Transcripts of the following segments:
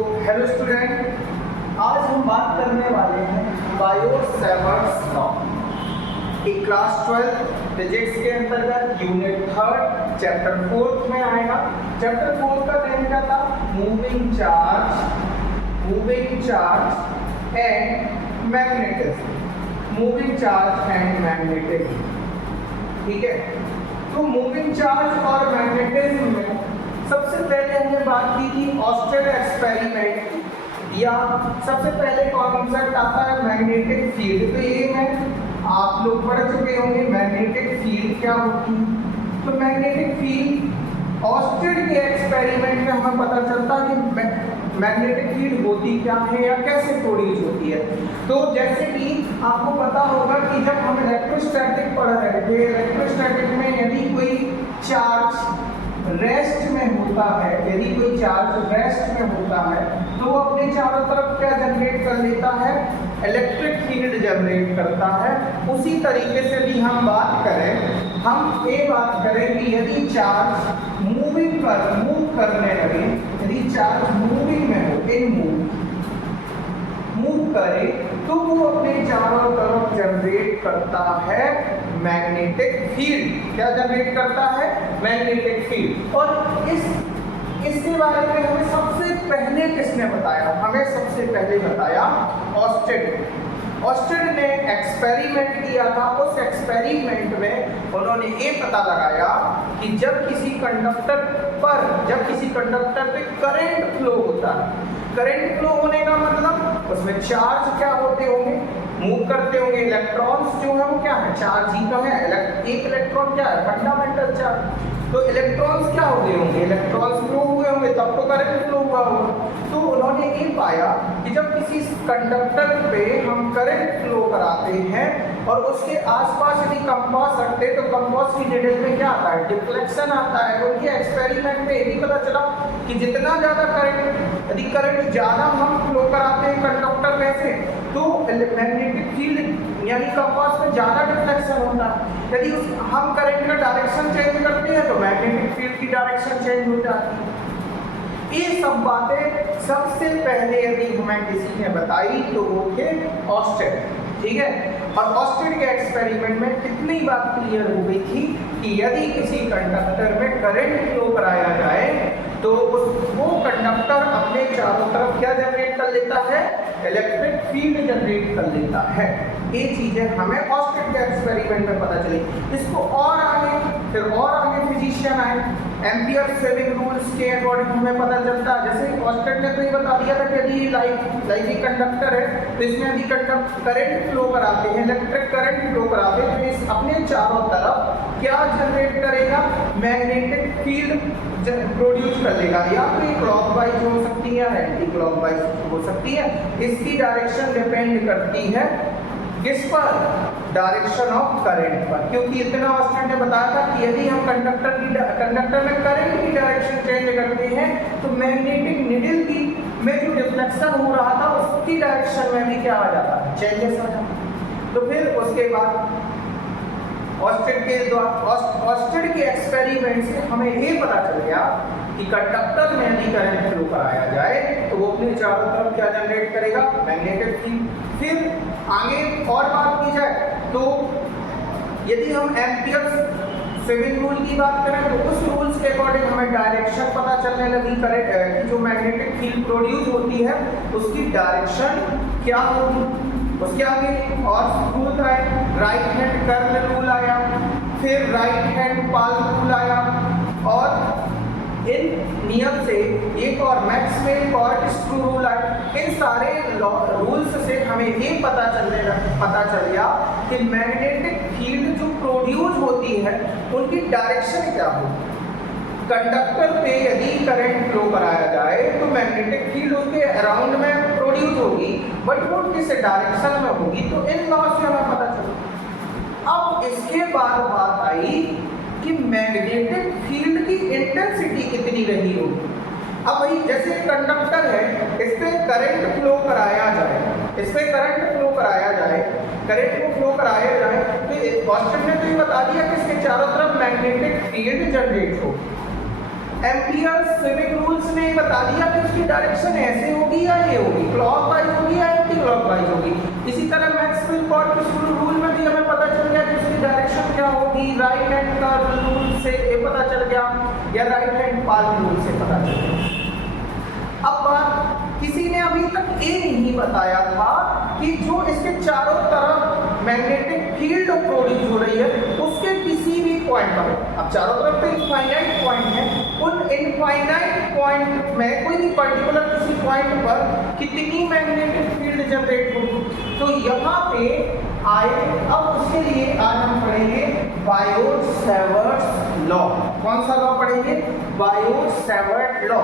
Hello student, आज हम बात करने वाले हैं बायो-सेवर्ट्स लॉ। एक क्लास 12 फिजिक्स के अंतर्गत यूनिट 3 चैप्टर 4 में आएगा। चैप्टर 4 का नेम क्या था? Moving charge and magnetism. Moving charge and magnetism, ठीक है। तो मूविंग चार्ज और मैग्नेटिज्म में सबसे पहले हमने बात की थी ऑस्टेड एक्सपेरिमेंट, या सबसे पहले कॉन्सेप्ट आता है मैग्नेटिक फील्ड। तो ये में आप लोग पढ़ चुके होंगे मैग्नेटिक फील्ड क्या होती है। तो मैग्नेटिक फील्ड ऑस्टेड के एक्सपेरिमेंट में हमें पता चलता है कि मैग्नेटिक फील्ड होती क्या है या कैसे प्रोड्यूस होती है। तो जैसे कि आपको पता होगा कि जब हम इलेक्ट्रोस्टैटिक पढ़ रहे थे, इलेक्ट्रोस्टैटिक में यदि कोई चार्ज रेस्ट में होता है, यदि कोई चार्ज रेस्ट में होता है तो वो अपने चारों तरफ क्या जनरेट कर लेता है? इलेक्ट्रिक फील्ड जनरेट करता है। उसी तरीके से भी हम बात करें कि यदि चार्ज मूव करने लगे, यदि चार्ज मूविंग में हो, मूव करे, तो वो अपने चारों तरफ जनरेट करता है मैग्नेटिक फील्ड। क्या जनरेट करता है? Magnetic field. और इसके बारे में हमें सबसे पहले किसने बताया? हमें सबसे पहले बताया ऑस्टेड ने एक्सपेरिमेंट किया था। उस एक्सपेरिमेंट में उन्होंने ये पता लगाया कि जब किसी कंडक्टर पे करंट फ्लो होता है, करंट फ्लो होने का मतलब उसमें चार्ज क्या होते होंगे? मूव करते होंगे। इलेक्ट्रॉन्स जो है वो क्या है? चार्ज ही तो है। एक इलेक्ट्रॉन क्या है? Fundamental charge. तो इलेक्ट्रॉन्स क्या हो गए होंगे? इलेक्ट्रॉन्स फ्लो हुए होंगे, तब तो करंट फ्लो हुआ होगा। तो उन्होंने ये पाया कि जब किसी कंडक्टर पे हम करंट फ्लो कराते हैं और उसके आसपास यदि कंपास रखते हैं तो कंपास की निडल में क्या आता है? डिफ्लेक्शन आता है। उनके एक्सपेरिमेंट में ये भी पता चला कि जितना ज़्यादा करंट, यदि करंट ज़्यादा हम फ्लो कराते हैं कंडक्टर में से, तो मैग्नेटिक फील्ड यानी कंपास में ज़्यादा डिफ्लेक्शन होता है। यदि हम करंट का डायरेक्शन चेंज करते हैं तो मैग्नेटिक फील्ड की डायरेक्शन चेंज हो जाती है। ये सब बातें सबसे पहले यदि हमें किसी ने बताई तो वो थे ऑस्टेड, ठीक है। और ऑस्टेड के एक्सपेरिमेंट में कितनी बात क्लियर हो गई थी कि यदि किसी कंडक्टर में करंट फ्लो कराया जाए तो वो कंडक्टर अपने चारों तरफ क्या जनरेट कर लेता है? इलेक्ट्रिक फील्ड जनरेट कर लेता है। ये चीजें हमें ऑस्टेड के एक्सपेरिमेंट में पता चली। इसको और आगे फिजिशियन आए, एम्पियर सेविंग रूल्स के अकॉर्डिंग हमें पता चलता है। जैसे ऑस्टेड ने तो ये बता दिया था कि यदि लाइक एक कंडक्टर है तो इसमें यदि करंट फ्लो कराते हैं, इलेक्ट्रिक करंट फ्लो कराते हैं तो इस अपने चारों तरफ क्या जनरेट करेगा? मैग्नेटिक फील्ड प्रोड्यूस कर लेगा। या तो ये क्लॉकवाइज हो सकती है, एंटी क्लॉकवाइज हो सकती है। इसकी डायरेक्शन डिपेंड करती है किस पर? डायरेक्शन ऑफ करंट पर। क्योंकि इतना ऑस्टेड ने बताया था कि यदि हम कंडक्टर में करंट की डायरेक्शन चेंज करते हैं तो मैग्नेटिक निडल की में जो डिफ्लेक्शन हो रहा था उसकी डायरेक्शन में भी क्या आ जाता है? चेंजेस आ जाता है। तो फिर उसके बाद ऑस्टेड के एक्सपेरिमेंट से हमें ये पता चल गया कि कंडक्टर में यदि करंट फ्लो कराया जाए तो वो अपने चारों तरफ क्या जनरेट करेगा? Magnetic field. फिर आगे और बात की जाए तो यदि हम एम्पियर सेविंग रूल की बात करें तो उस रूल्स के अकॉर्डिंग हमें डायरेक्शन पता चलने लगी। करंट जो मैग्नेटिक फील्ड प्रोड्यूस होती है उसकी डायरेक्शन क्या होगी। उसके आगे और रूल आए, राइट हैंड कर्ल रूल आया, फिर राइट हैंड पाल्म रूल आया, और इन नियम से एक और मैक्सवेल कॉर्कस्क्रू रूल आया। इन सारे रूल्स से हमें ये पता चल गया कि मैग्नेटिक फील्ड जो प्रोड्यूस होती है उनकी डायरेक्शन क्या होगी। कंडक्टर पे यदि करंट फ्लो कराया जाए तो मैग्नेटिक फील्ड उसके अराउंड में प्रोड्यूस होगी, बट वो किस डायरेक्शन में होगी। तो इन लॉ से हमें पता चला। अब इसके बाद बात आई कि मैग्नेटिक फील्ड की इंटेंसिटी कितनी रही होगी। अब वही जैसे कंडक्टर है, इस पे करंट फ्लो कराया जाए, करंट को फ्लो कराया जाए तो ऑस्टेड ने तो ये बता दिया कि इसके चारों तरफ मैग्नेटिक फील्ड जनरेट हो। एम्पियर स्विमिंग रूल्स ने बता दिया कि उसकी डायरेक्शन ऐसे होगी या ये होगी, क्लॉकवाइज होगी या एंटी क्लॉकवाइज होगी। इसी तरह मैक्सवेल क्वाड्रेटिक रूल में भी हमें पता चल गया कि उसकी डायरेक्शन क्या होगी, राइट हैंड का रूल से ये पता चल गया या राइट हैंड पाथ रूल से पता चल गया। अब बात, किसी ने अभी तक ये नहीं बताया था कि जो इसके चारों तरफ मैग्नेटिक फील्ड प्रोड्यूस हो रही है उसके किसी भी पॉइंट पर, अब चारों तरफ तो इनफाइनाइट पॉइंट है, उन इनफाइनाइट पॉइंट में कोई भी पर्टिकुलर किसी पॉइंट पर कितनी मैग्नेटिक फील्ड जनरेट होगी। तो यहाँ पे आए, अब उसके लिए आज हम पढ़ेंगे बायोट-सैवर्ट लॉ। कौन सा लॉ पढ़ेंगे? Biot-Savart law.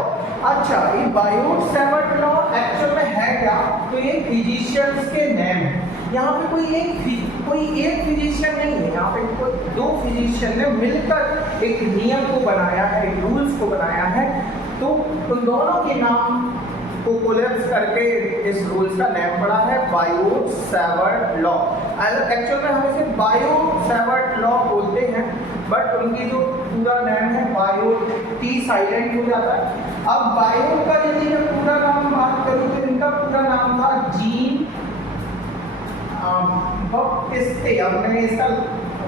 अच्छा, ये बायोट-सैवर्ट लॉ एक्चुअल में है क्या? तो ये फिजिशियंस के नेम है। यहाँ पे कोई एक फिजिशियन नहीं है, यहाँ पे कोई दो फिजिशियन ने मिलकर एक नियम को बनाया है, एक रूल्स को बनाया है। तो उन दोनों के नाम को कोलैप्स करके इस रूल्स का नाम पड़ा है बायोट-सैवर्ट लॉ। एक्चुअल में हम इसे बायो-सैवर्ट लॉ बोलते हैं, बट उनकी जो पूरा नाम है बायोट, टी साइलेंट हो जाता है। अब बायो का यदि मैं पूरा नाम बात करूँ तो इनका पूरा नाम था जीन बप्टिस्टे। अब मैंने इसका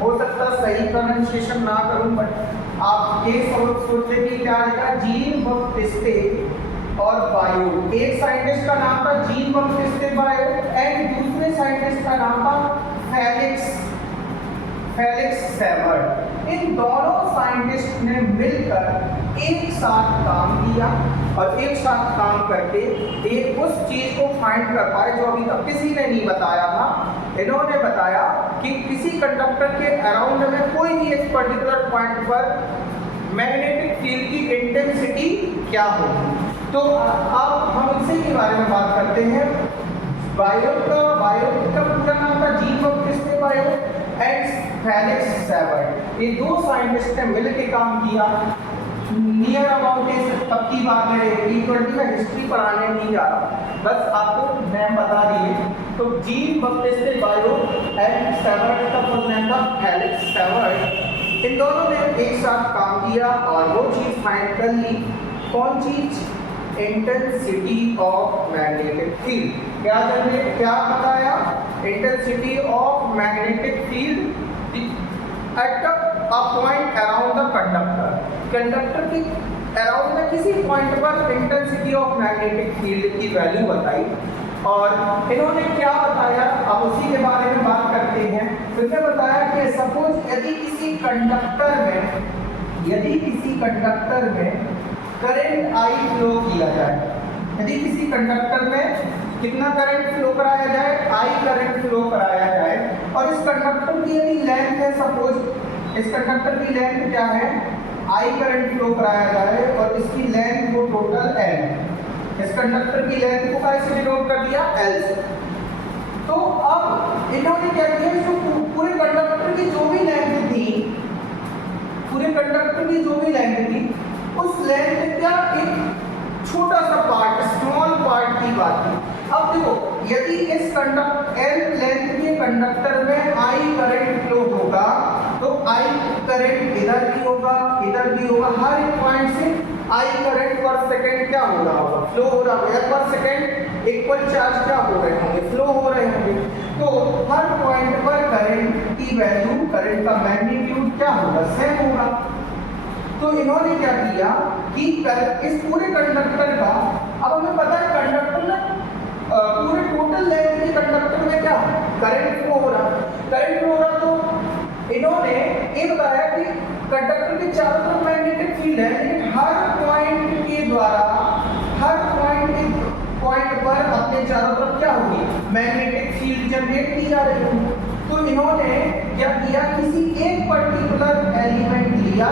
हो सकता सही प्रोनाउंसिएशन ना करूं, बट आप ये सोचते कि क्या लिखा, जीन बप्टिस्टे और बायो। एक साइंटिस्ट का नाम था जीन बप्टिस्टे बायो एंड दूसरे साइंटिस्ट का नाम था फेलिक्स सैवर्ट। इन दोनों साइंटिस्ट ने मिलकर एक साथ काम किया और एक साथ काम करके एक उस चीज को फाइंड कर पाए जो अभी तक किसी ने नहीं बताया था। इन्होंने बताया कि किसी कंडक्टर के अराउंड में कोई भी एक पर्टिकुलर पॉइंट पर मैग्नेटिक फील्ड की इंटेंसिटी क्या होगी। तो अब हम इसी के बारे में बात करते हैं। बायोट का पूरा नाम था Jean Baptiste Biot and Felix Savart. ये दो साइंटिस्ट ने मिलकर काम किया। नियर अबाउट इस तब की बात है, T20 में हिस्ट्री पढ़ाने नहीं जा रहा, बस आपको नाम बता दिए। तो gene Baptiste Biot and Savart का फुल नाम था फेलिक्स सैवर्ट। इन दोनों ने एक साथ काम किया और वो चीज़ फाइंड कर ली। कौन चीज़? Intensity of magnetic field. क्या बताया? Intensity of magnetic field at a point around the conductor की अराउंड में किसी पॉइंट पर इंटेंसिटी ऑफ मैग्नेटिक फील्ड की वैल्यू बताई। और इन्होंने क्या बताया, अब उसी के बारे में बात करते हैं। इन्होंने बताया कि सपोज यदि किसी कंडक्टर में करंट आई फ्लो किया जाए, यदि किसी कंडक्टर में कितना करंट फ्लो कराया जाए, आई करंट फ्लो कराया जाए, और इस कंडक्टर की यदि लेंथ है, सपोज इस कंडक्टर की लेंथ क्या है, आई करंट फ्लो कराया जाए और इसकी लेंथ वो टोटल एल। इस कंडक्टर की लेंथ को कैसे डिनोट कर दिया? एल से। तो अब इन्होंने क्या किया, जो पूरे कंडक्टर की जो भी लेंथ थी, उस लेंथ का एक छोटा सा पार्ट, स्मॉल पार्ट की बात थी। अब देखो, यदि इस एल लेंथ के कंडक्टर में आई करंट फ्लो होगा तो आई करंट इधर भी होगा, इधर भी होगा। हर एक पॉइंट से आई करंट पर सेकंड क्या हो रहा होगा? फ्लो हो रहा होगा। पर सेकंड इक्वल चार्ज क्या हो रहे होंगे? फ्लो हो रहे होंगे। तो हर पॉइंट पर करंट की वैल्यू, करंट का मैग्नीट्यूड क्या होगा? सेम होगा। तो इन्होंने क्या किया कि इस पूरे कंडक्टर का, अब हमें पता है कंडक्टर में पूरे टोटल लेंथ के कंडक्टर में क्या करंट फ्लो हो रहा, तो इन्होंने ये बताया कि कंडक्टर के चारों तरफ मैग्नेटिक फील्ड है, लेकिन हर पॉइंट के द्वारा हर पॉइंट पर अपने चारों तरफ क्या होगी? मैग्नेटिक फील्ड जनरेट की जा रही होगी। तो इन्होंने क्या किया, किसी एक पर्टिकुलर एलिमेंट लिया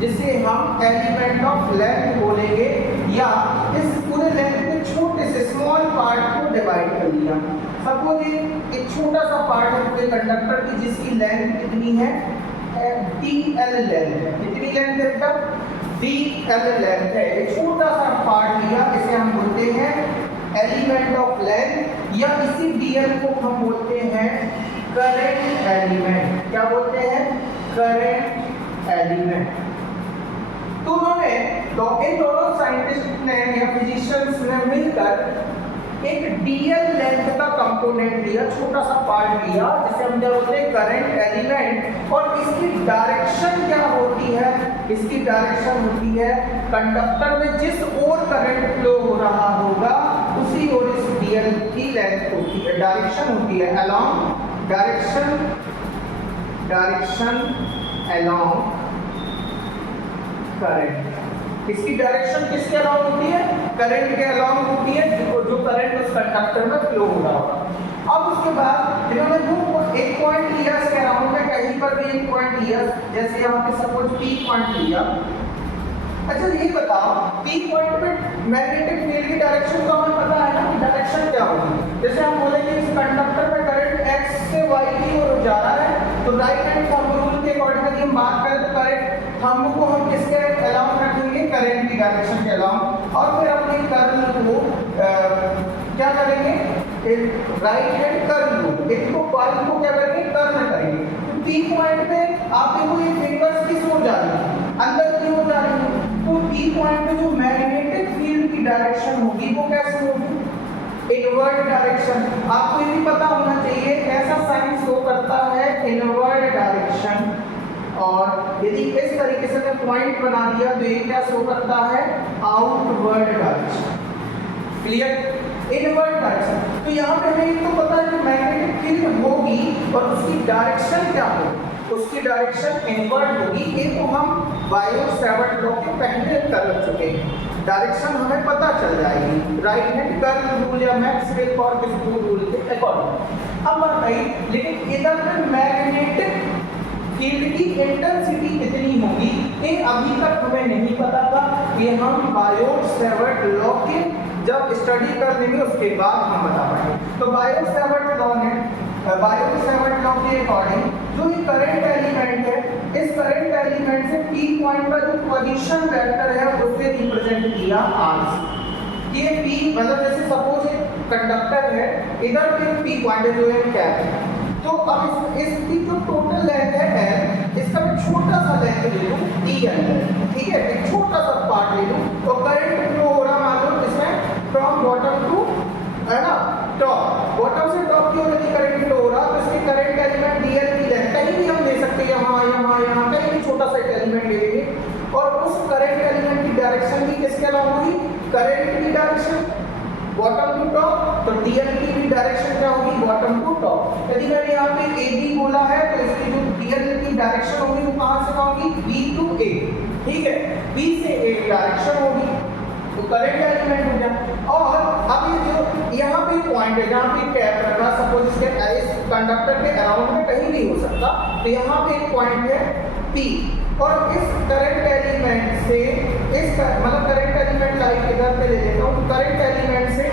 जिसे हम एलिमेंट ऑफ लेंथ बोलेंगे, या इस पूरे लेंथ के छोटे से स्मॉल पार्ट को डिवाइड कर लिया। सपोज एक छोटा सा पार्ट है पूरे कंडक्टर की जिसकी लेंथ कितनी है? DL लेंथ है। कितनी लेंथ है बेटा? DL लेंथ है। एक छोटा सा पार्ट लिया, इसे हम बोलते हैं एलिमेंट ऑफ लेंथ, या इसी DL को हम बोलते हैं करंट एलिमेंट। क्या बोलते हैं? Current element. तो उन्होंने इन दोनों साइंटिस्ट ने या फिजिशियंस ने मिलकर एक डीएल लेंथ का कंपोनेंट लिया, छोटा सा पार्ट लिया जिसे हम क्या बोलते हैं करंट एलिमेंट, और इसकी डायरेक्शन क्या होती है, इसकी डायरेक्शन होती है कंडक्टर में जिस ओर करंट फ्लो हो रहा होगा उसी ओर इस डीएल की लेंथ होती है, डायरेक्शन होती है अलोंग, डायरेक्शन अलोंग करंट। इसकी डायरेक्शन किसके अलाउंग होती है, करंट के अलाउंग होती है, जो करंट उस कंडक्टर में फ्लो हो रहा होगा। अब उसके बाद इन्होंने वो एक पॉइंट लिया इसके अराउंड में, कहीं पर भी एक पॉइंट लिया, जैसे यहाँ पे सपोज पी पॉइंट लिया। अच्छा ये बताओ पी पॉइंट पे मैग्नेटिक फील्ड की डायरेक्शन तो हमें पता है ना कि डायरेक्शन क्या होगी। जैसे हम बोलेंगे इस कंडक्टर में करंट x से y की ओर जा रहा है तो राइट हैंड थंब रूल के अकॉर्डिंग ये मार्क करें, तो करंट थंब को हम किसके अलाउंग रखेंगे, करंट की डायरेक्शन के अलाउंग, और फिर अपने कर्ल को क्या करेंगे, राइट हैंड कर्ल रूल, एक को पॉइंट को क्या करेंगे, कर्ल करेंगे। तो पी पॉइंट पे आप देखो ये फिंगर्स किस ओर जा रही है, अंदर की ओर जा रही है। तो पी पॉइंट पे जो मैग्नेटिक फील्ड की डायरेक्शन होगी वो कैसे होगी, इनवर्ड डायरेक्शन। आपको ये भी पता होना चाहिए ऐसा साइन शो करता है इनवर्ड डायरेक्शन, और यदि इस तरीके से मैं पॉइंट बना दिया तो ये क्या शो करता है, outward direction. Clear, inward direction. तो यहाँ पे हमें तो पता है कि मैग्नेटिक फील्ड होगी और उसकी डायरेक्शन क्या होगी, उसकी डायरेक्शन इनवर्ड होगी। ये तो हम बायो-सैवर्ट लॉ के पहले कर चुके हैं, डायरेक्शन हमें पता चल जाएगी राइट हैंड कर्ल रूल या मैक्सवेल-कॉर्टिस रूल के अकॉर्डिंग। अब बताइए लेकिन इधर में मैग्नेटिक फील्ड की इंटेंसिटी कितनी होगी ये अभी तक हमें नहीं पता था, ये हम बायो-सैवर्ट लॉ के जब स्टडी कर लेंगे उसके बाद हम बता पाएंगे। तो बायो-सैवर्ट लॉ ने बायो-सैवर्ट लॉ के अकॉर्डिंग जो ये करंट एलिमेंट है, इस करंट एलिमेंट से पी पॉइंट का जो पोजीशन वेक्टर है उसे रिप्रेजेंट किया आर से। ये पी मतलब जैसे सपोज एक कंडक्टर है, इधर पे पी पॉइंट जो है कैप है, तो अब इसकी जो टोटल लेंथ है एल, इसका मैं छोटा सा लेंथ ले लूँ डी एल, ठीक है, एक छोटा सा पार्ट ले लूँ और करंट फ्लो हो रहा मान लो इसमें फ्रॉम बॉटम टू है ना टॉप, बॉटम से टॉप की ओर यदि करंट फ्लो हो रहा तो इसकी करंट एलिमेंट डीएल की लेंथ कहीं भी हम ले सकते हैं, यहाँ कहीं भी छोटा सा एलिमेंट ले लेंगे और उस करंट एलिमेंट की डायरेक्शन भी किसके अलावा होगी, करंट की डायरेक्शन बॉटम टू टॉप, तो डीएल की भी डायरेक्शन क्या होगी, बॉटम टू टॉप। यदि मैंने यहाँ पे ए बी बोला है तो इसकी जो डीएल की डायरेक्शन होगी वो कहाँ से होगी, बी टू ए, ठीक है, बी से ए डायरेक्शन होगी, तो करंट एलिमेंट हो गया। और अब ये जो यहाँ पे पॉइंट है जहाँ पे कैप रख रहा, सपोज इसके इस कंडक्टर के अराउंड में कहीं नहीं हो सकता, तो यहाँ पे एक पॉइंट है P, और इस करंट एलिमेंट से इस मतलब करंट एलिमेंट लाइक इधर पे ले लेता हूँ, तो करंट एलिमेंट से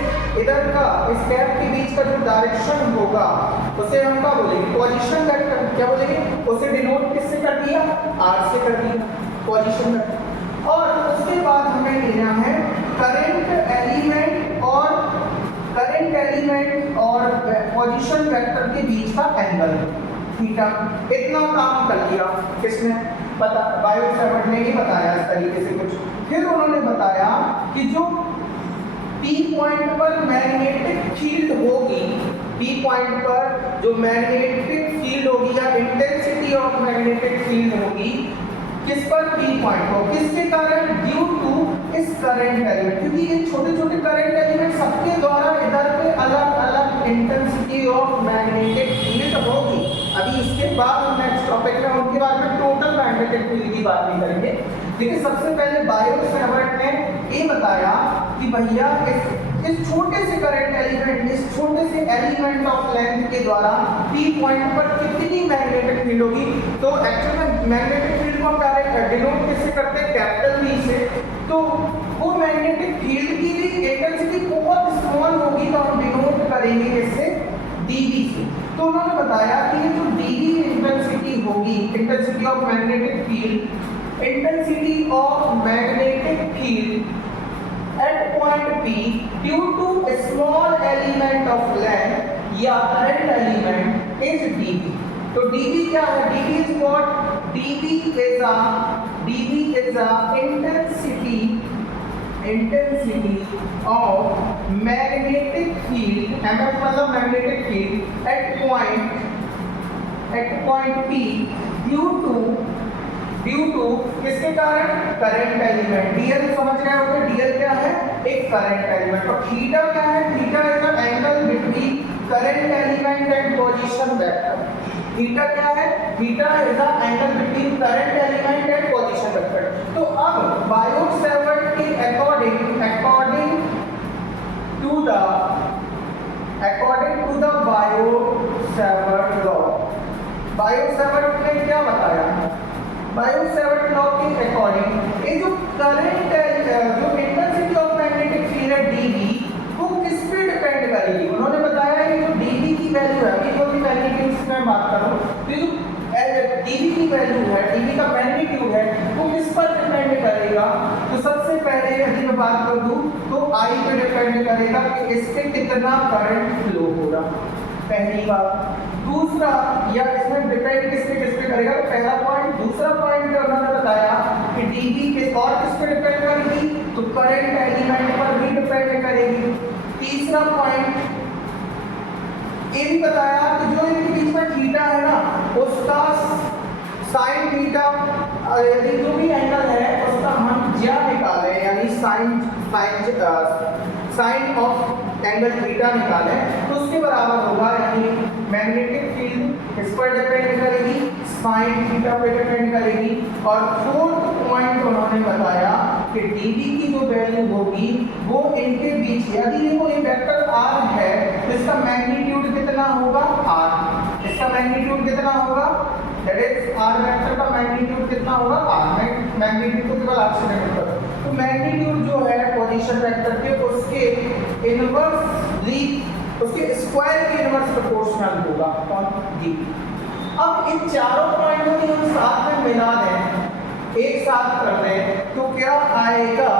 इधर का इस कैप के बीच का जो डायरेक्शन होगा उसे हम क्या बोलेंगे, पोजीशन वेक्टर, क्या बोलेंगे, उसे डिनोट किससे कर दिया, R से कर दिया, पोजीशन वेक्टर। और उसके बाद हमें लेना है करंट एलिमेंट और पोजीशन वेक्टर के बीच का एंगल थीटा। इतना काम कर लिया किसने, पता बायो-सैवर्ट ने ही बताया इस तरीके से कुछ। फिर उन्होंने बताया कि जो पी पॉइंट पर मैग्नेटिक फील्ड होगी, पी पॉइंट पर जो मैग्नेटिक फील्ड होगी या इंटेंसिटी ऑफ मैग्नेटिक फील्ड होगी किस पर, पी पॉइंट हो, किसके कारण, ड्यू टू इस करंट एलिमेंट, क्योंकि ये छोटे छोटे करंट एलिमेंट सबके द्वारा इधर पे अलग अलग इंटेंसिटी ऑफ मैग्नेटिक फील्ड होगी। अभी इसके बाद हम नेक्स्ट टॉपिक में उनके बारे में टोटल मैग्नेटिक फील्ड की बात नहीं करेंगे, लेकिन सबसे पहले बायो-सैवर्ट ने ये बताया कि भैया इस छोटे से करंट एलिमेंट, इस छोटे से एलिमेंट ऑफ लेंथ के द्वारा पी पॉइंट पर कितनी मैग्नेटिक फील्ड होगी। तो एक्चुअल में मैग्नेटिक फील्ड को हम डिनोट किससे करते हैं, कैपिटल बी से, तो वो मैग्नेटिक फील्ड की भी इंटेंसिटी बहुत स्मॉल होगी तो हम डिनोट करेंगे इससे डीबी से। तो उन्होंने बताया कि ये जो डीबी इंटेंसिटी होगी, intensity of magnetic field, intensity of magnetic field at point P due to a small element of length या current element is dB। तो dB क्या है, dB is what, dB is a dV is the intensity of magnetic field, MF मतलब magnetic field at point P due to किसके कारण? Current element. dl समझ गए होंगे, dl क्या है? एक करंट एलिमेंट। और थीटा क्या है? Theta is the angle between current element and position vector. Theta क्या है? Theta is the angle between current element and position vector. तो अब बायो-सैवर्ट के according to the Biot-Savart law, Biot-Savart ने क्या बताया? बायो-सैवर्ट लॉ के अकॉर्डिंग ये जो करंट जो इंटेंसिटी ऑफ मैग्नेटिक फील्ड है dV वो किस पे डिपेंड करेगी? उन्होंने बताया कि जो dV की वैल्यू है, अभी जो भी मैग्नीट्यूड की मैं बात करूं, तो जो dV की वैल्यू है, dV का मैग्नीट्यूड है, वो किस पर डिपेंड करेगा? तो सबसे पहले यदि मैं बात कर दूं तो I पे डिपेंड करेगा कि इससे कितना करंट फ्लो हो रहा, पहली बात। दूसरा, या इसमें डिपेंड किस पे करेगा? तो पहला पॉइंट। दूसरा पॉइंट उन्होंने बताया कि dV किस पे डिपेंड करेगी? तो करंट एलिमेंट पर भी डिपेंड करेगी। तीसरा पॉइंट ये भी बताया कि जो इनके बीच में थीटा है ना, उसका साइन थीटा, यदि जो भी एंगल है उसका हम ज्या निकाले, यानी साइन ऑफ एंगल थीटा निकालें, तो उसके बराबर होगा, यानी मैग्नेटिक फील्ड किस पर डिपेंड करेगी? साइन थीटा पे डिपेंड करेगी। और फोर्थ पॉइंट उन्होंने बताया कि dV की जो वैल्यू होगी वो इनके बीच, यदि ये कोई वेक्टर r है तो इसका मैग्नीट्यूड कितना होगा? r। इसका मैग्नीट्यूड कितना होगा? दैट इज r वेक्टर का मैग्नीट्यूड कितना होगा? r। मैग्नीट्यूड को केवल r से डिनोट करो। तो मैग्नीट्यूड जो है पोजीशन वेक्टर के, उसके इनवर्सली, उसके स्क्वायर के इनवर्स प्रोपोर्शनल होगा कौन? dV। अब इन चारों पॉइंटों को हम साथ में मिला दें, एक साथ कर दें, तो क्या आएगा?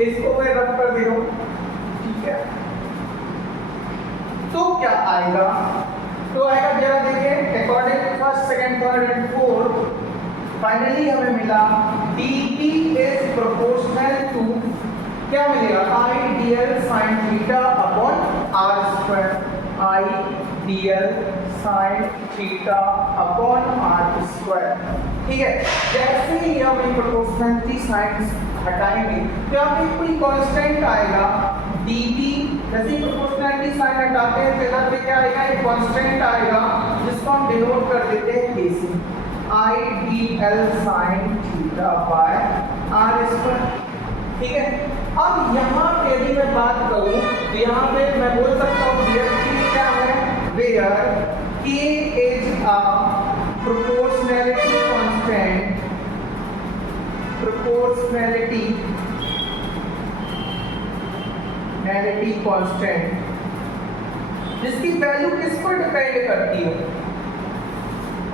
इसको मैं रब कर दे रहा हूं, ठीक है? तो क्या आएगा? तो आएगा, जरा देखिए, according first, second, third and fourth, finally हमें मिला dV इज प्रोपोर्शनल टू, क्या मिलेगा? I dl sin theta upon r square, I dl sin theta upon r square. ठीक है, जैसे ही हम इन प्रोपोर्शनलिटी साइंस हटाएंगे तो यहाँ पे कोई कांस्टेंट आएगा dV। जैसे प्रोपोर्शनलिटी साइन हटाते हैं तो इधर पे क्या आएगा? एक कांस्टेंट आएगा जिसको हम डिनोट कर देते हैं kc, I dl sin theta by r square. ठीक है, अब यहाँ पे यदि मैं बात करूं तो यहाँ पे मैं बोल सकता हूँ क्या है? Where k is a proportionality constant, जिसकी वैल्यू किस पर डिपेंड करती है?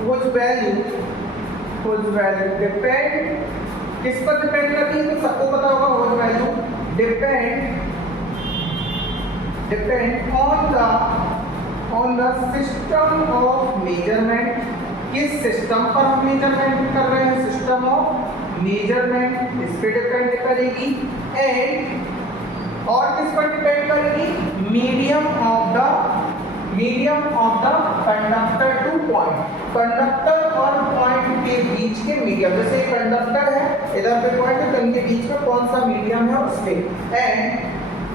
whose value डिपेंड किस पर डिपेंड करती है? तो सबको पता होगा whose value depend on the system of measurement. किस सिस्टम पर हम मेजरमेंट कर रहे हैं? सिस्टम ऑफ मेजरमेंट, इस पे डिपेंड करेगी। एंड और किस पर डिपेंड करेगी? Medium of the conductor two point, conductor और पॉइंट के बीच के मीडियम। जैसे कंडक्टर है, इधर पे पॉइंट है, तो इनके बीच में कौन सा मीडियम है उसके। एंड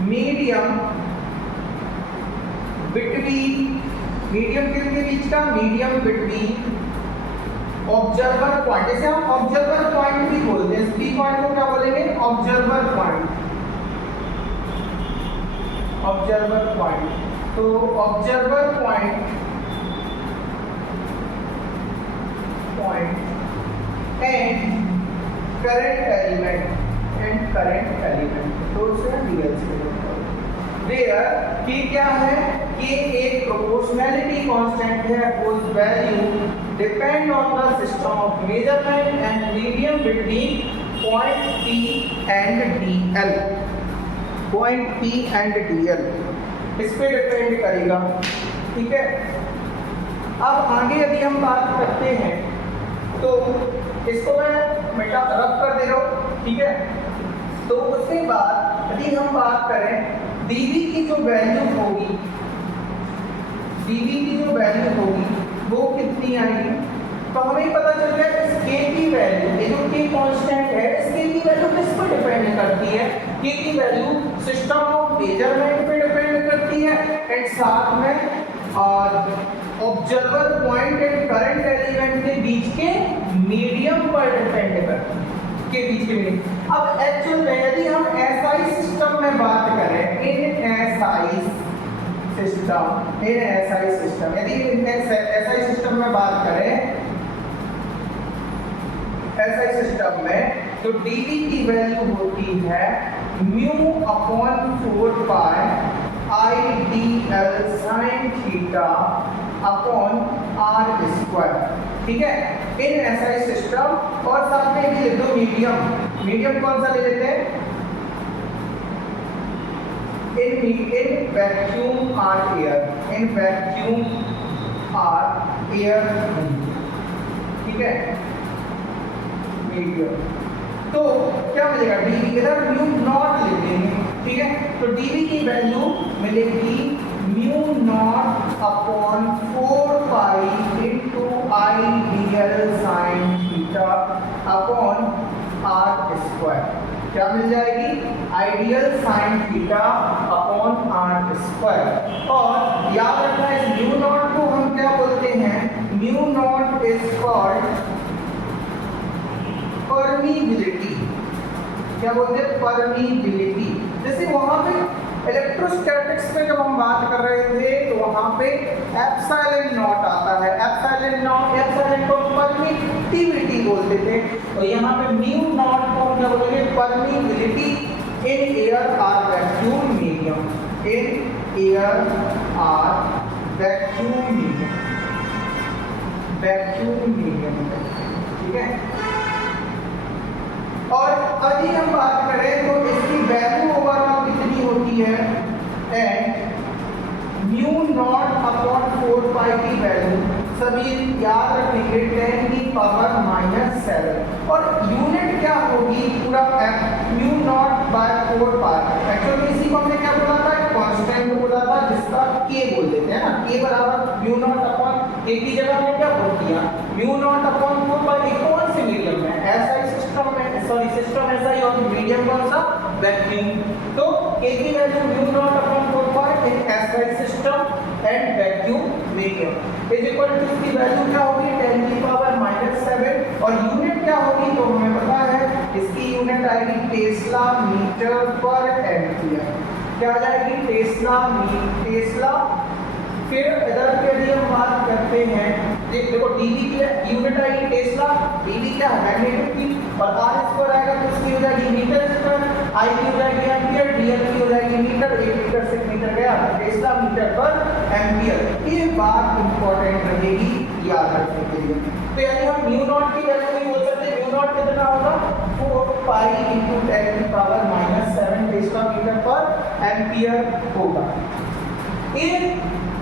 मीडियम किसके बीच का? Medium between observer point. जैसे हम ऑब्जर्वर पॉइंट भी बोलते हैं, इस पॉइंट को क्या बोलेंगे? Observer point. तो observer point and current element तो उससे डीएल से वेयर कि क्या है कि एक प्रोपोर्शनैलिटी कांस्टेंट है whose value depend on the system of measurement and medium between point P and DL, इस पे डिपेंड करेगा। ठीक है, अब आगे यदि हम बात करते हैं तो इसको मैं बेटा रब कर दे रहा हूँ, ठीक है। तो उसके बाद यदि हम बात करें dv की जो वैल्यू होगी, dv की जो वैल्यू होगी वो कितनी आएगी, तो हमें पता चल गया इस k की वैल्यू, ये जो k कांस्टेंट है, इस k की वैल्यू किस पर डिपेंड करती है, k की वैल्यू सिस्टम ऑफ मेजरमेंट पे डिपेंड करती है एंड साथ में observer point and current element के बीच के मीडियम पर डिपेंड करती है, के बीच के मीडियम। अब एक्चुअल में यदि हम SI सिस्टम में बात करें, इन SI सिस्टम यदि SI सिस्टम में बात करें, SI सिस्टम में तो dv की वैल्यू होती है म्यू अपॉन 4 पाई IDL sin theta upon r square, ठीक है, इन SI सिस्टम। और साथ में भी लिख दो मीडियम कौन सा ले लेते हैं, in vacuum or air, in vacuum or air, ठीक है, मीडियम। तो क्या मिलेगा, dv इधर म्यू नॉट ले लेंगे, ठीक है, तो dv की वैल्यू मिलेगी mu naught upon 4 pi into IDL sin theta upon r square, क्या मिल जाएगी, ideal sin theta upon r square. और याद रखना इस म्यू नॉट को हम क्या बोलते हैं, mu naught is called permeability, क्या बोलते हैं, परमीबिलिटी। जैसे वहां पे इलेक्ट्रोस्टैटिक्स में जब हम बात कर रहे थे तो वहां पे एप्सिलॉन नॉट आता है, एप्सिलॉन को परमिटिविटी बोलते थे, तो यहाँ पे म्यू नॉट को क्या बोलेंगे, permeability in air or vacuum medium, in air or vacuum medium, ठीक है। और यदि हम बात करें तो इसकी वैल्यू ओवरऑल कितनी होती है, एंड म्यू नॉट अपॉन 4 पाई की वैल्यू सभी याद रखेंगे 10 की पावर -7, और यूनिट क्या होगी पूरा म्यू नॉट बाय 4 पाई। एक्चुअली इसी को हमने क्या बोला था, कांस्टेंट बोला था जिसका k बोल देते हैं ना, k बराबर म्यू नॉट अपॉन, एक की जगह हमने क्या बोल दिया, म्यू नॉट अपॉन 4 पाई। कौन से मीडियम में, SI सिस्टम में, सॉरी सिस्टम SI और मीडियम कौन सा, वैक्यूम। तो k की value mu naught upon 4 pi in SI system and vacuum medium is equal to, इसकी वैल्यू क्या होगी 10 की पावर -7, और यूनिट क्या होगी तो हमें पता है इसकी यूनिट आएगी टेस्ला मीटर पर एम्पियर, क्या आ जाएगी, टेस्ला। फिर इधर के लिए हम बात करते हैं, देखो dv की यूनिट आएगी टेस्ला, dv क्या है मैग्नेटिक फील्ड, और r स्क्वायर आएगा तो उसकी हो जाएगी मीटर स्क्वायर, I की हो जाएगी एम्पियर, dl की हो जाएगी मीटर, 1 मीटर से मीटर गया टेस्ला मीटर पर एम्पियर। ये बात इंपॉर्टेंट रहेगी याद रखने के लिए। तो यानी हम म्यू नॉट की वैल्यू नहीं बोल सकते, म्यू नॉट कितना होगा 4 पाई इंटू 10 की पावर -7 टेस्ला मीटर पर एम्पियर होगा। ये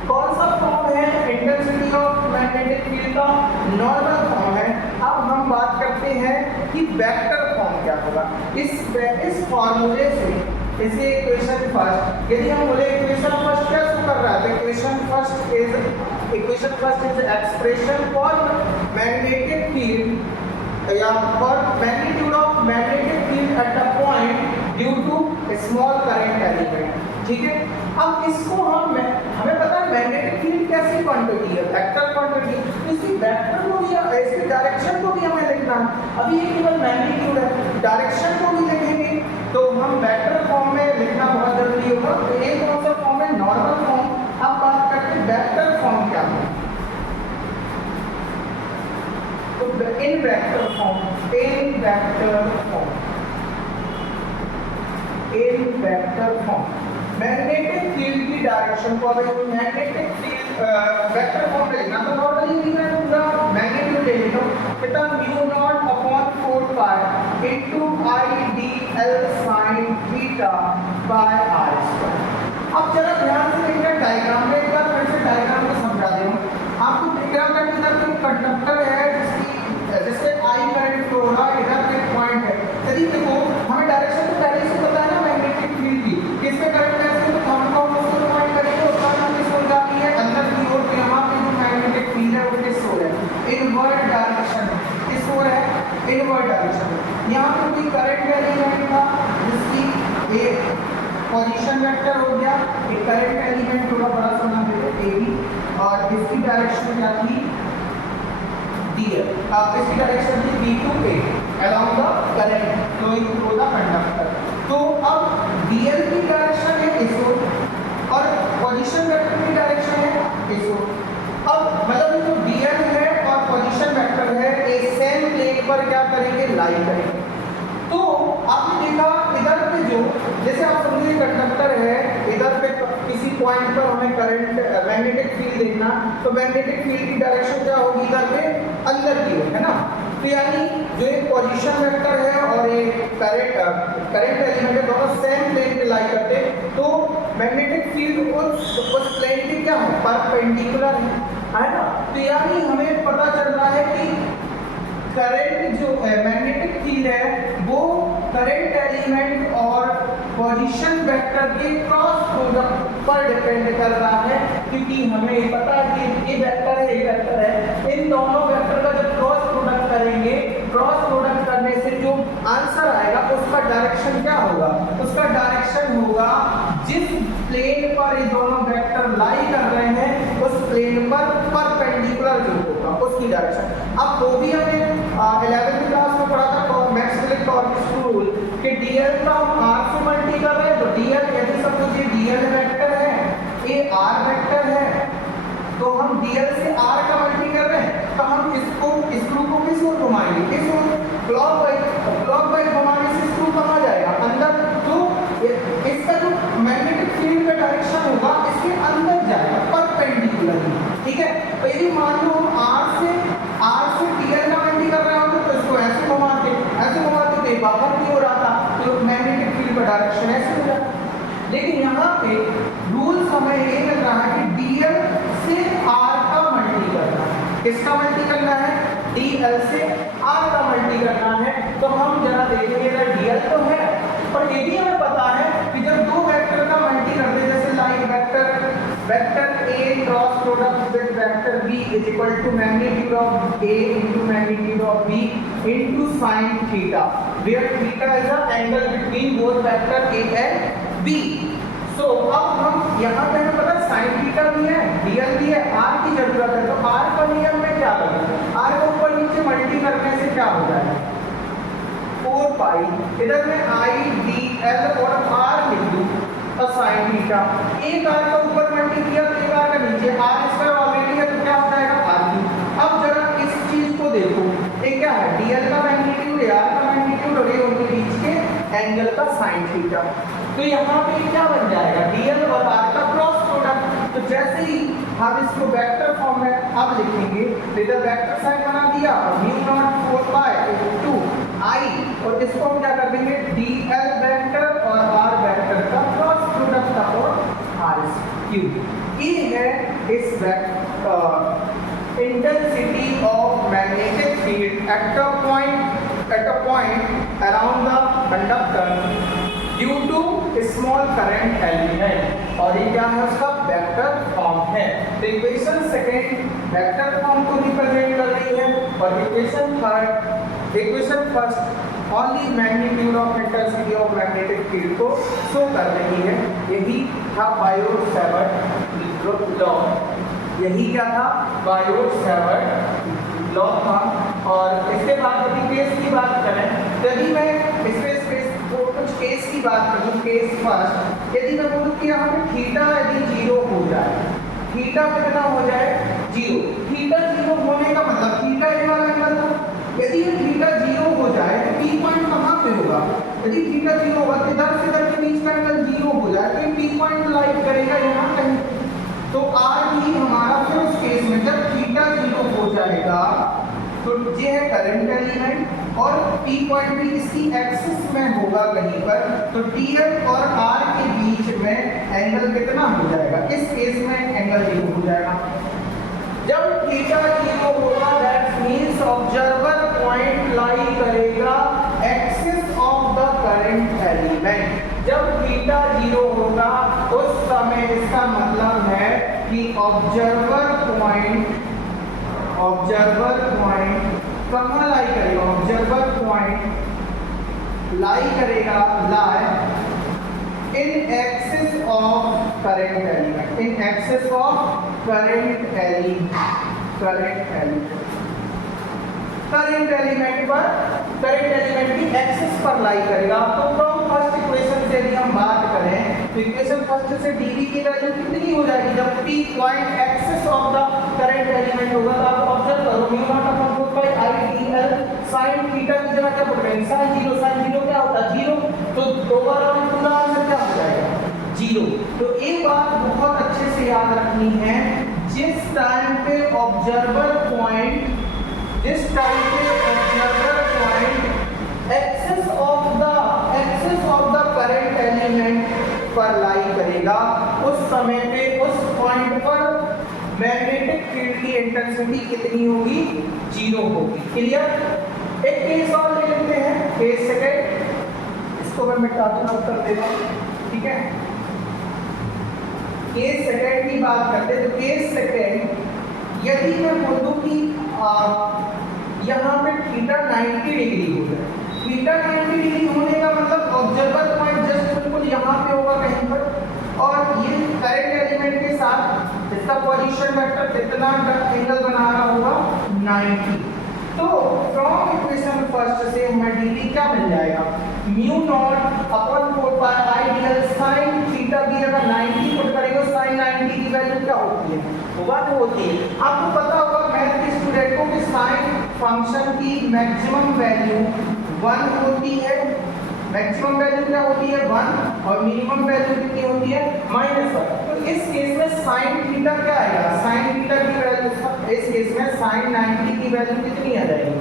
कौन सा फॉर्म है, इंटेंसिटी ऑफ मैग्नेटिक फील्ड का नॉर्मल फॉर्म है। अब हम बात करते हैं कि वेक्टर फॉर्म क्या होगा। इस फॉर्मूले से इसे इक्वेशन फर्स्ट, यदि हम बोले इक्वेशन फर्स्ट क्या शो कर रहा है, तो equation first is expression for magnetic field या for magnitude of magnetic field at a point due to small current element, ठीक है। अब इसको हमें पता है मैग्नेटिक फील्ड कैसी क्वांटिटी है, वेक्टर क्वांटिटी, इसकी वेक्टर को भी, इसकी डायरेक्शन को भी हमें लिखना है। अभी ये केवल मैग्नीट्यूड है, डायरेक्शन को भी लिखेंगे तो हम वेक्टर फॉर्म में लिखना बहुत जरूरी होगा। तो ये कौन सा फॉर्म है, नॉर्मल फॉर्म। अब बात करते हैं वेक्टर फॉर्म क्या है, तो इन वेक्टर फॉर्म मैग्नेटिक फील्ड की डायरेक्शन को अगर मैग्नेटिक फील्ड वेक्टर फॉर्म में लिखना तो नॉर्मली मैं पूरा मैग्नीट्यूड ले लेता हूं, कितना mu naught upon 4 pi into IDL sin theta by r square. अब जरा ध्यान से देखना डायग्राम में, एक बार फिर से डायग्राम को समझा दूं आपको। डायग्राम का मतलब कोई कंडक्टर है जिसकी डायरेक्शन है। यहाँ पे कोई करंट एलिमेंट था जिसकी एक पोजीशन वेक्टर हो गया, एक करंट एलिमेंट थोड़ा बड़ा सा ना दे ए बी, और इसकी डायरेक्शन क्या थी dl, इसकी डायरेक्शन थी b to a along the current flowing through the conductor। तो अब dl की डायरेक्शन है इस ओर और पोजीशन वेक्टर की डायरेक्शन है इस ओर। अब मतलब जो dl है और पोजीशन वेक्टर है ये सेम प्लेन पर क्या करेंगे, लाई करेंगे। तो आपने देखा इधर पे जो जैसे आप समझिए कंडक्टर है, इधर पे किसी पॉइंट पर हमें करंट मैग्नेटिक फील्ड देखना, तो मैग्नेटिक फील्ड की डायरेक्शन क्या होगी, इधर पे अंदर की ओर, है ना। तो यानी जो एक पोजीशन वेक्टर है और एक करंट एलिमेंट है, दोनों सेम प्लेन पे लाई करते, तो मैग्नेटिक फील्ड उस प्लेन पे क्या है, परपेंडिकुलर है ना। तो यानी हमें पता चल रहा है कि करंट जो मैग्नेटिक फील्ड है वो करंट एलिमेंट और पोजीशन वेक्टर के क्रॉस प्रोडक्ट पर डिपेंड कर रहा है, क्योंकि हमें ये पता है कि ये वेक्टर है, ये वेक्टर है, इन दोनों वेक्टर का जब क्रॉस प्रोडक्ट करेंगे, क्रॉस प्रोडक्ट करने से जो आंसर आएगा उसका डायरेक्शन क्या होगा, उसका डायरेक्शन होगा जिस प्लेन पर ये दोनों वेक्टर लाई कर रहे हैं उस प्लेन पर परपेंडिकुलर जो होगा उसकी डायरेक्शन। अब वो भी हमें 11वीं क्लास में पढ़ा था मैक्सवेल-टॉर्नेस रूल कि dl का हम r से मल्टी कर रहे हैं, तो dl यदि सपोज ये dl वेक्टर है, ये r वेक्टर है, तो हम dl से r का मल्टी कर रहे हैं, तो हम इसको स्क्रू को किस ओर घुमाएंगे, इस ओर क्लॉकवाइज घुमाने से स्क्रू कहाँ जाएगा, अंदर। तो इसका जो मैग्नेटिक फील्ड का डायरेक्शन होगा इसके अंदर जाएगा परपेंडिकुलरली, ठीक है। तो यदि मान लो हम r से dl का मल्टी कर रहे हो तो इसको ऐसे घुमाते तो बाहर की ओर आता, तो मैग्नेटिक फील्ड का डायरेक्शन ऐसे हो जाता। लेकिन यहाँ पे रूल्स हमें ये मिल रहा है कि dl से r का मल्टी करना है। किसका मल्टी करना है, dl से r का मल्टी करना है। तो हम जरा देखेंगे dl तो है, पर ये भी हमें पता है कि जब दो वेक्टर का मल्टी करते हैं, जैसे like vector a cross product with vector b is equal to magnitude of a into magnitude of b into sin theta, where theta is the angle between both vector a and b। So अब हम यहाँ पे हमें पता sin theta भी है, dl भी है, r की जरूरत है, तो r का नियम में क्या करें, r को ऊपर नीचे मल्टी करने से क्या हो जाएगा 4 पाई, इधर में i dl और r लिख दूं तो sin थीटा, एक r का ऊपर मल्टी किया तो एक r का नीचे, r स्क्वायर ऑलरेडी है तो क्या हो जाएगा r। अब जरा इस चीज को देखो, ये क्या है, dl का मैग्नीट्यूड, r का मैग्नीट्यूड और ये उनके बीच के एंगल का sin थीटा। तो यहाँ पे क्या बन जाएगा, dl और r का क्रॉस प्रोडक्ट। तो जैसे ही हम इसको वेक्टर फॉर्म में अब लिखेंगे, इधर वेक्टर साइन बना दिया और mu naught 4 pi to i, और इसको हम क्या कर देंगे, dl वेक्टर और r वेक्टर का cross product upon r cube. ये है इस intensity of magnetic field at a point around the conductor due to small current element, और ये क्या है, उसका वेक्टर फॉर्म है। तो इक्वेशन सेकंड वेक्टर फॉर्म को रिप्रेजेंट कर रही है, और equation first only magnitude of intensity of magnetic field को शो कर रही है। यही था बायो-सैवर्ट लॉ, यही क्या था, बायो-सैवर्ट लॉ था। और इसके बाद यदि केस की बात करें, यदि मैं कुछ केस की बात करूँ, केस फर्स्ट, यदि मैं बोलूँ कि यहाँ पे थीटा यदि 0 हो जाए, थीटा कितना हो जाए 0, थीटा 0 होने का मतलब थीटा ये वाला एंगल था, यदि ये थीटा 0 हो जाए तो पी पॉइंट कहाँ पे होगा, यदि थीटा 0 होगा तो इधर से इधर के बीच का एंगल 0 हो जाए तो ये पी पॉइंट लाइक करेगा यहाँ कहीं। तो आर भी हमारा फिर उस केस में जब थीटा 0 हो जाएगा तो ये है करंट एलिमेंट और पी पॉइंट भी इसकी एक्सिस में होगा कहीं पर, तो dl और r के बीच में एंगल कितना हो जाएगा, इस केस में एंगल 0 हो जाएगा। जब थीटा 0 होगा that means observer point lie करेगा axis of the current element. जब थीटा 0 होगा उस समय इसका मतलब है कि ऑब्जर्वर पॉइंट कहाँ लाई करेगा, ऑब्जर्वर पॉइंट लाई करेगा, lie in axis of current element, in axis of current element पर, करंट एलिमेंट की एक्सिस पर लाई करेगा। तो फ्रॉम फर्स्ट इक्वेशन से यदि हम बात करें तो इक्वेशन फर्स्ट से dv की वैल्यू कितनी हो जाएगी, जब p point axis of the current element होगा। तो आप ऑब्जर्व करो म्यू नॉट अपॉन 4 पाई IDL sin थीटा की जगह क्या पुट करेंगे, sin 0 क्या होता है 0, तो ओवरऑल पूरा आंसर क्या हो जाएगा 0। तो एक बात बहुत अच्छे से याद रखनी है, जिस टाइम पे observer point axis of the current element पर लाई करेगा, उस समय पे उस पॉइंट पर मैग्नेटिक फील्ड की इंटेंसिटी कितनी होगी, 0 होगी। क्लियर। एक केस और ले लेते हैं, केस सेकंड, इसको मैं मिटा दूंगा, उत्तर देगा, ठीक है। केस सेकंड की बात करते हैं। तो केस सेकंड, यदि मैं बोल दूं कि यहाँ पे थीटा 90 डिग्री हो जाए, थीटा 90 डिग्री होने का मतलब ऑब्जर्वर पॉइंट जस्ट बिल्कुल यहाँ पे होगा कहीं पर, और ये करंट एलिमेंट के साथ इसका पोजीशन वेक्टर कितना एंगल बना रहा होगा 90। तो फ्रॉम इक्वेशन फर्स्ट से हमें dv क्या मिल जाएगा, म्यू नॉट अपॉन 4 पाई आइडियल sin थीटा की जगह 90 पुट करेंगे, sin 90 की वैल्यू क्या होती है, 1 होती है। आपको पता होगा मैथ के स्टूडेंट को कि sin फंक्शन की मैक्सिमम वैल्यू 1 होती है, मैक्सिमम वैल्यू क्या होती है 1, और मिनिमम वैल्यू कितनी होती है -1। तो इस केस में sin थीटा क्या आएगा, sin थीटा की वैल्यू, इस केस में sin 90 की वैल्यू कितनी आ जाएगी,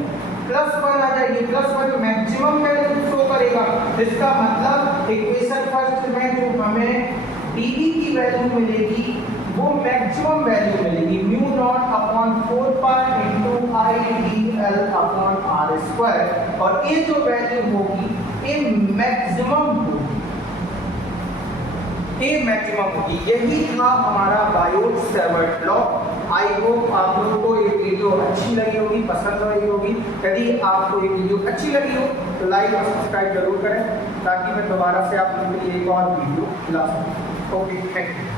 +1 आ जाएगी। +1 मैक्सिमम वैल्यू शो करेगा। इसका मतलब इक्वेशन फर्स्ट में जो हमें dv की वैल्यू मिलेगी वो मैक्सिमम वैल्यू मिलेगी, म्यू नॉट अपॉन 4 पाई into IDL upon r square, और ये जो वैल्यू होगी ये मैक्सिमम होगी, ये मैक्सिमम होगी। यही था हमारा बायोट-सैवर्ट लॉ। आई होप आप लोगों को ये वीडियो अच्छी लगी होगी, पसंद आई होगी। यदि आपको ये वीडियो अच्छी लगी हो तो लाइक और सब्सक्राइब जरूर करें, ताकि मैं दोबारा से आप लोगों के लिए एक और वीडियो ला सकूं। Okay, thank you.